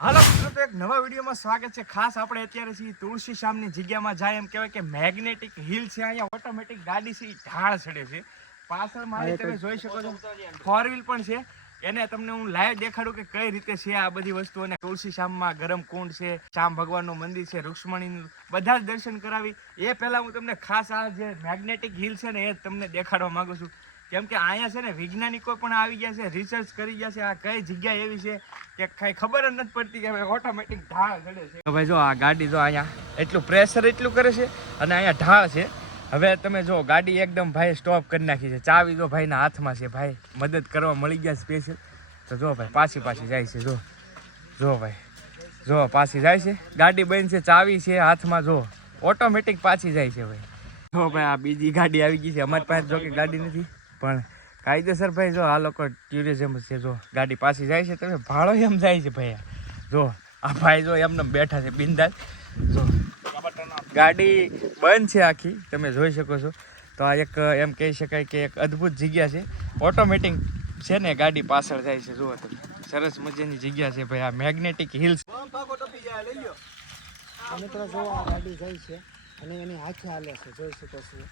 હાલો મિત્રો, તો એક નવા વિડીયોમાં સ્વાગત છે. ખાસ આપણે અત્યારે છીએ તુલસી શ્યામની જગ્યામાં જાય એમ કહેવાય કે મેગ્નેટિક હિલ છે. અહીંયા ઓટોમેટિક ગાડી છે ઢાળ ચડે છે. પાછળ મારી તમે જોઈ શકો છો 4 વ્હીલ પણ છે. એને તમને હું લાઈવ દેખાડું કે કઈ રીતે છે આ બધી વસ્તુઓ. અને તુલસી શ્યામમાં ગરમ કુંડ છે, શ્યામ ભગવાનનું મંદિર છે, રૂક્ષ્મણીનું બધા જ દર્શન કરાવી. એ પહેલા હું તમને ખાસ આ જે મેગ્નેટિક હિલ છે ને એ તમને દેખાડવા માંગુ છું. કેમ કે અહીંયા છે ને વૈજ્ઞાનિકો પણ આવી ગયા છે, રિસર્ચ કરી ગયા છે. આ કઈ જગ્યા એવી છે કે કઈ ખબર જ નથી પડતી કે ઓટોમેટિક ઢાળ ચડે છે. તો ભાઈ જો આ ગાડી જો અહીંયા એટલું પ્રેશર એટલું કરે છે અને અહીંયા ઢાળ છે. હવે તમે જો ગાડી એકદમ ભાઈ સ્ટોપ કરી નાખી છે. ચાવી જો ભાઈના હાથમાં છે. ભાઈ મદદ કરવા મળી ગયા સ્પેશિયલ. તો જો ભાઈ પાછી જાય છે. જો ભાઈ જો પાછી જાય છે. ગાડી બંધ છે, ચાવી છે હાથમાં. જો ઓટોમેટિક પાછી જાય છે ભાઈ. જો ભાઈ આ બીજી ગાડી આવી ગઈ છે. અમારી પાસે જો કે ગાડી નથી પણ કાયદેસર ભાઈ જો આ લોકો ટુરિઝમ છે. જો ગાડી પાછી જાય છે. તમે ભાડો એમ જાય છે ભાઈ. જો આ ભાઈ જો એમને બેઠા છે બિંદાસ. જો ગાડી બંધ છે આખી, તમે જોઈ શકો છો. તો આ એક એમ કહી શકાય કે એક અદ્ભુત જગ્યા છે. ઓટોમેટિક છે ને ગાડી પાછળ જાય છે. જુઓ તમે, સરસ મજાની જગ્યા છે ભાઈ. આ મેગ્નેટિક હિલ્સ મિત્રો જો આ ગાડી જાય છે અને એની હાથે હાલે છે, જોઈ શકો છો.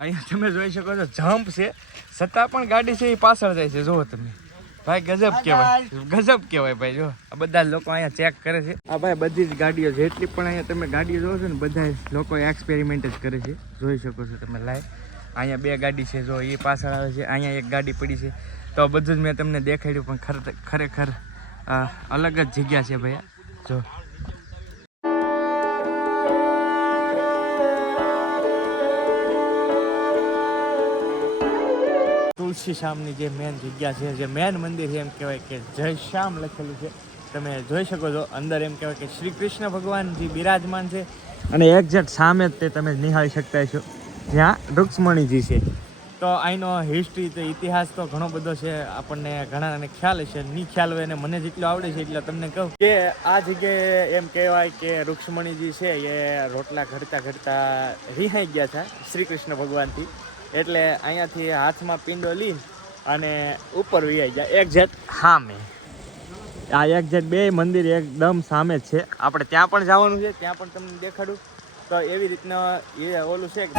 અહીંયા તમે જોઈ શકો છો જમ્પ છે છતાં પણ ગાડી છે એ પાછળ જાય છે. જુઓ તમે ભાઈ, ગજબ કહેવાય ભાઈ. જો આ બધા લોકો અહીંયા ચેક કરે છે. આ ભાઈ બધી જ ગાડીઓ જેટલી પણ અહીંયા તમે ગાડીઓ જોવો છો ને બધા લોકો એક્સપેરિમેન્ટ જ કરે છે. જોઈ શકો છો તમે લાઈવ. અહીંયા 2 ગાડી છે. જો એ પાછળ આવે છે. અહીંયા એક ગાડી પડી છે. તો બધું જ મેં તમને દેખાડ્યું પણ ખરેખર અલગ જ જગ્યા છે ભાઈ. જો તુલસી શ્યામની જે મેન જગ્યા છે, જે મેન મંદિર છે, એમ કહેવાય કે જય શ્યામ લખેલું છે. તમે જોઈ શકો છો અંદર એમ કહેવાય કે શ્રી કૃષ્ણ ભગવાન જે બિરાજમાન છે અને એક્ઝેક્ટ સામે જ તે તમે નિહાળી શકતા છો જ્યાં રૂક્ષ્મણીજી છે. તો અહીંનો હિસ્ટ્રી તો ઇતિહાસ તો ઘણો બધો છે. આપણને ઘણાને ખ્યાલ હશે, નહીં ખ્યાલ હોય અને મને જેટલો આવડે છે એટલે તમને કહું કે આ જગ્યાએ એમ કહેવાય કે રૂક્ષ્મણીજી છે એ રોટલા ઘડતા રિહાઈ ગયા હતા શ્રી કૃષ્ણ ભગવાનથી. એટલે અહીંયાથી હાથમાં પિંડો લઈ અને ઉપર વૈયા ગયા એક્ઝેક્ટ સામે. આ એક્ઝેક્ટ 2 મંદિર એકદમ સામે જ છે. આપણે ત્યાં પણ જવાનું છે, ત્યાં પણ તમને દેખાડું. તો એવી રીતના એ ઓલું છે કે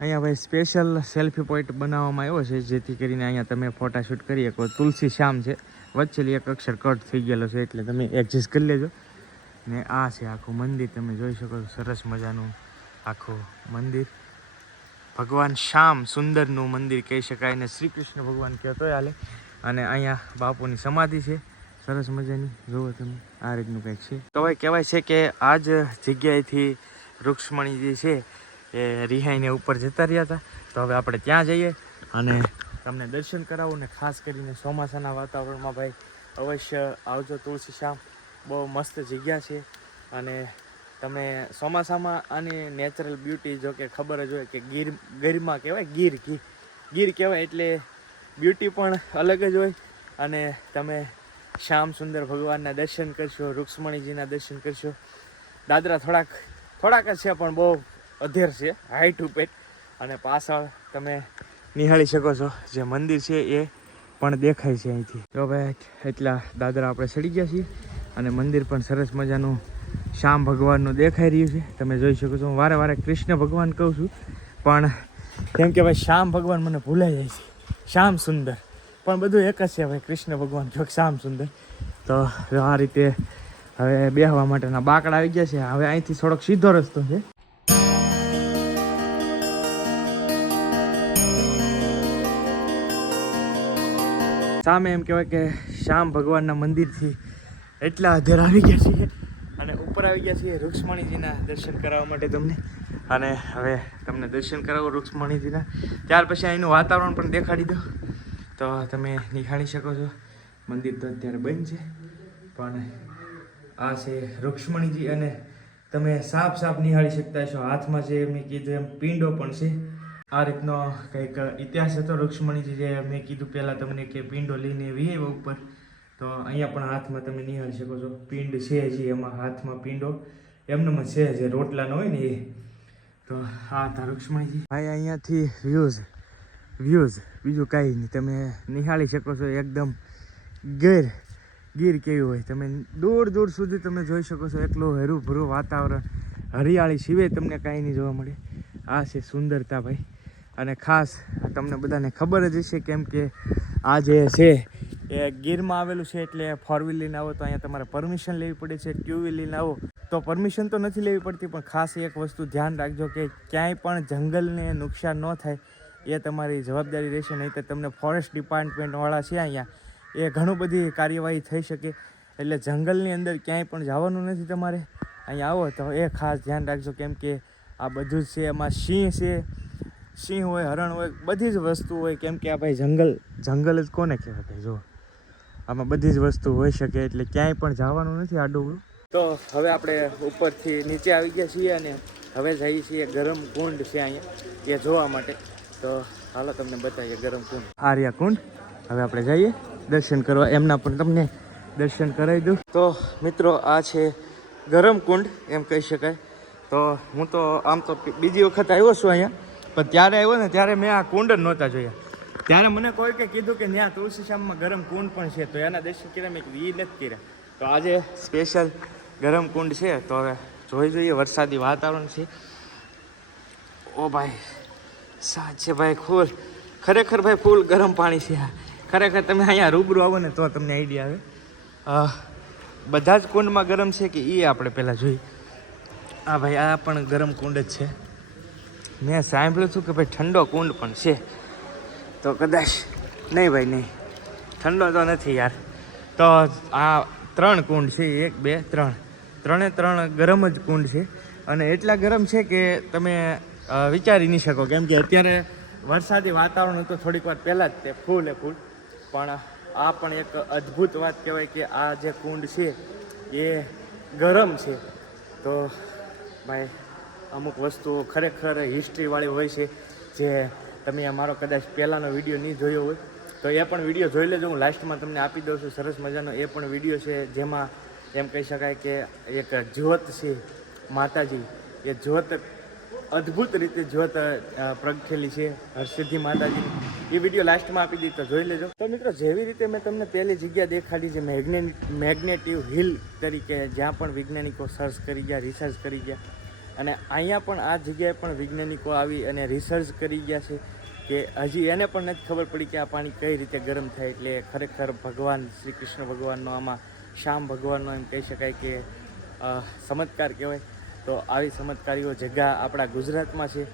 અહીંયા ભાઈ સ્પેશિયલ સેલ્ફી પોઈન્ટ બનાવવામાં આવ્યો છે જેથી કરીને અહીંયા તમે ફોટાશૂટ કરી શકો. તુલસી શ્યામ છે, વચ્ચેલી એક અક્ષર કટ થઈ ગયેલો છે એટલે તમે એડજસ્ટ કરી લેજો. ને આ છે આખું મંદિર, તમે જોઈ શકો છો. સરસ મજાનું આખું મંદિર. ભગવાન શ્યામ સુંદરનું મંદિર કહી શકાય ને શ્રી કૃષ્ણ ભગવાન કહેતોય હાલે. અને અહીંયા બાપુની સમાધિ છે સરસ મજાની. જુઓ તમે આ રીતનું કંઈક છે. તો ભાઈ કહેવાય છે કે આ જ જગ્યાએથી રૂક્ષ્મણીજી છે એ રિહાઈને ઉપર જતા રહ્યા હતા. તો હવે આપણે ત્યાં જઈએ અને તમને દર્શન કરાવું. ને ખાસ કરીને ચોમાસાના વાતાવરણમાં ભાઈ અવશ્ય આવજો તુલસી શ્યામ. બહુ મસ્ત જગ્યા છે અને તમે ચોમાસામાં આની નેચરલ બ્યુટી જો કે ખબર જ હોય કે ગીરમાં કહેવાય ગીર કહેવાય એટલે બ્યુટી પણ અલગ જ હોય. અને તમે શ્યામ સુંદર ભગવાનના દર્શન કરશો, રૂક્ષ્મણીજીના દર્શન કરશો. દાદરા થોડાક જ છે પણ બહુ અધેર છે, હાઈટ ઉપર. અને પાછળ તમે નિહાળી શકો છો જે મંદિર છે એ પણ દેખાય છે અહીંથી. તો ભાઈ એટલા દાદરા આપણે ચડી ગયા છીએ અને મંદિર પણ સરસ મજાનું શ્યામ ભગવાનનું દેખાઈ રહ્યું છે. તમે જોઈ શકો છો. હું વારે કૃષ્ણ ભગવાન કહું છું પણ કેમ કે ભાઈ શ્યામ ભગવાન મને ભૂલાઈ જાય છે. શ્યામ સુંદર પણ બધું એક જ છે ભાઈ. કૃષ્ણ ભગવાન જો શ્યામ સુંદર. તો આ રીતે હવે બેહવા માટેના બાકડા આવી ગયા છે. હવે અહીંથી થોડોક સીધો રસ્તો છે. સામે એમ કહેવાય કે શ્યામ ભગવાનના મંદિરથી એટલા અધેર આવી ગયા છીએ અને ઉપર આવી ગયા છીએ રૂક્ષ્મણીજીના દર્શન કરાવવા માટે તમને. અને હવે તમને દર્શન કરાવો રૂક્ષ્મણીજીના. ત્યાર પછી અહીંનું વાતાવરણ પણ દેખાડી દો તો તમે નિહાળી શકો છો. મંદિર તો અત્યારે બંધ છે પણ આ છે રૂક્ષ્મણીજી અને તમે સાફ નિહાળી શકતા છો. હાથમાં છે મેં કીધું એમ પિંડો પણ છે. આ રીતનો કંઈક ઇતિહાસ હતો રૂક્ષ્મણીજી જે મેં કીધું પહેલાં તમને કે પિંડો લઈને વી ઉપર તો અહીંયા પણ હાથમાં તમે નિહાળી શકો છો પિંડ છે જે એમાં હાથમાં પિંડો એમનામાં છે જે રોટલાનો હોય ને એ. તો હા તા રુક્ષ્મણીજી ભાઈ અહીંયાથી વ્યૂઝ બીજું કાંઈ નહીં તમે નિહાળી શકો છો એકદમ ગીર કેવી હોય તમે દૂર દૂર સુધી તમે જોઈ શકો છો એકલું હર્યું વાતાવરણ હરિયાળી સિવાય તમને કાંઈ નહીં જોવા મળે. આ છે સુંદરતા ભાઈ. અને ખાસ તમને બધાને ખબર જ હશે કેમ કે આ જે છે એ ગીરમાં આવેલું છે એટલે ફોર વ્હીલ લઈને આવો તો અહીંયા તમારે પરમિશન લેવી પડે છે. ટુ વ્હીલ લઈને આવો તો પરમિશન તો નથી લેવી પડતી પણ ખાસ એક વસ્તુ ધ્યાન રાખજો કે ક્યાંય પણ જંગલને નુકસાન ન થાય એ તમારી જવાબદારી રહેશે. નહીં તો તમને ફોરેસ્ટ ડિપાર્ટમેન્ટવાળા છે અહીંયા એ ઘણું બધી કાર્યવાહી થઈ શકે. એટલે જંગલની અંદર ક્યાંય પણ જવાનું નથી તમારે. અહીંયા આવો તો એ ખાસ ધ્યાન રાખજો કેમ કે આ બધું જ છે. એમાં સિંહ હોય, હરણ હોય, બધી જ વસ્તુ હોય કેમ કે આ ભાઈ જંગલ જ કોને કહેવાય ભાઈ. જો આમાં બધી જ વસ્તુ હોઈ શકે એટલે ક્યાંય પણ જવાનું નથી આડું. તો હવે આપણે ઉપરથી નીચે આવી ગયા છીએ અને હવે જઈએ છીએ ગરમ કુંડ છે અહીંયા એ જોવા માટે. તો હાલો તમને બતાવીએ ગરમ કુંડ. આર્યા કુંડ. હવે આપણે જઈએ દર્શન કરવા. એમના પણ તમને દર્શન કરાવી દઉં. તો મિત્રો આ છે ગરમ કુંડ એમ કહી શકાય. તો હું તો આમ તો બીજી વખત આવ્યો છું અહીંયા પણ ત્યારે આવ્યો ને ત્યારે મેં આ કુંડ જ નહોતા જોયા. ત્યારે મને કોઈ કે કીધું કે ત્યાં તુલસીશ્યામમાં ગરમ કુંડ પણ છે તો એના દર્શન કર્યા. મેં કીધું એ નથી કર્યા. તો આજે સ્પેશિયલ ગરમ કુંડ છે તો હવે જોઈ જોઈએ. વરસાદી વાતાવરણ છે. ઓ ભાઈ સાચ છે ભાઈ ફૂલ ખરેખર ભાઈ ફૂલ ગરમ પાણી છે. ખરેખર તમે અહીંયા રૂબરૂ આવો ને તો તમને આઈડિયા આવે. બધા જ કુંડમાં ગરમ છે કે એ આપણે પહેલાં જોઈએ. હા ભાઈ આ પણ ગરમ કુંડ જ છે. મેં સાંભળ્યું હતું કે ભાઈ ઠંડો કુંડ પણ છે તો કદાચ નહીં ભાઈ નહીં ઠંડો તો નથી યાર. તો આ 3 કુંડ છે 1 2 3 ત્રણે ગરમ જ કુંડ છે. અને એટલા ગરમ છે કે તમે વિચારી નહીં શકો કેમ કે અત્યારે વરસાદી વાતાવરણ હતું થોડીક વાર પહેલાં જ તે ફૂલ પણ આ પણ એક અદ્ભુત વાત કહેવાય કે આ જે કુંડ છે એ ગરમ છે. તો ભાઈ અમુક વસ્તુઓ ખરેખર હિસ્ટ્રીવાળી હોય છે જે તમે અમારો કદાચ પહેલાંનો વિડીયો નહીં જોયો હોય તો એ પણ વિડીયો જોઈ લેજો. હું લાસ્ટમાં તમને આપી દઉં છું સરસ મજાનો એ પણ વિડીયો છે જેમાં એમ કહી શકાય કે એક જ્યોત છે માતાજી. એ જ્યોત અદ્ભુત રીતે જ્યોત પ્રગટેલી છે હરસિદ્ધિ માતાજીની. એ વિડીયો લાસ્ટમાં આપી દીધો જોઈ લેજો. તો મિત્રો જેવી રીતે મેં તમને પહેલી જગ્યા દેખાડી છે મેગ્નેટિવ હિલ તરીકે જ્યાં પણ વૈજ્ઞાનિકો સર્ચ કરી ગયા રિસર્ચ કરી ગયા અને અહીંયા પણ આ જગ્યાએ પણ વૈજ્ઞાનિકો આવી અને રિસર્ચ કરી ગયા છે કે હજી એને પણ નથી ખબર પડી કે આ પાણી કઈ રીતે ગરમ થાય. એટલે ખરેખર ભગવાન શ્રી કૃષ્ણ ભગવાનનો આમાં શ્યામ ભગવાનનો એમ કહી શકાય કે ચમત્કાર કહેવાય. તો આવી ચમત્કારીઓ જગ્યા આપણા ગુજરાતમાં છે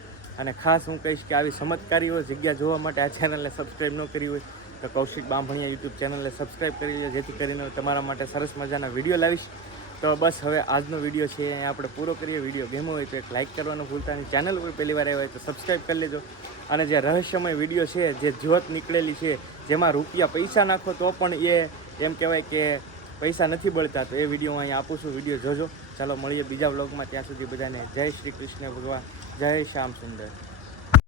અને ખાસ હું કહીશ કે આવી ચમત્કારીઓ જગ્યા જોવા માટે આ ચેનલને સબસ્ક્રાઈબ ન કરી હોય તો કૌશિક બામભણિયા યુટ્યુબ ચેનલને સબસ્ક્રાઈબ કરી લો જેથી કરીને તમારા માટે સરસ મજાના વિડીયો લાવીશ. તો બસ હવે આજનો વિડીયો છે અહીંયા આપણે પૂરો કરીએ. વિડીયો ગમ્યો હોય તો એક લાઇક કરવાનું ભૂલતા નહીં. ચેનલ ઉપર પહેલી વાર આવ્યા હોય તો સબસ્ક્રાઈબ કરી લેજો. અને જે રહસ્યમય વિડીયો છે જે જ્યોત નીકળેલી છે જેમાં રૂપિયા પૈસા નાખો તો પણ એ એમ કહેવાય કે પૈસા નથી બળતા તો એ વિડીયો હું અહીંયા આપું છું. વિડીયો જોજો. ચાલો મળીએ બીજા વ્લોગમાં. ત્યાં સુધી બધાને જય શ્રી કૃષ્ણ ભગવાન, જય શ્યામ સુંદર.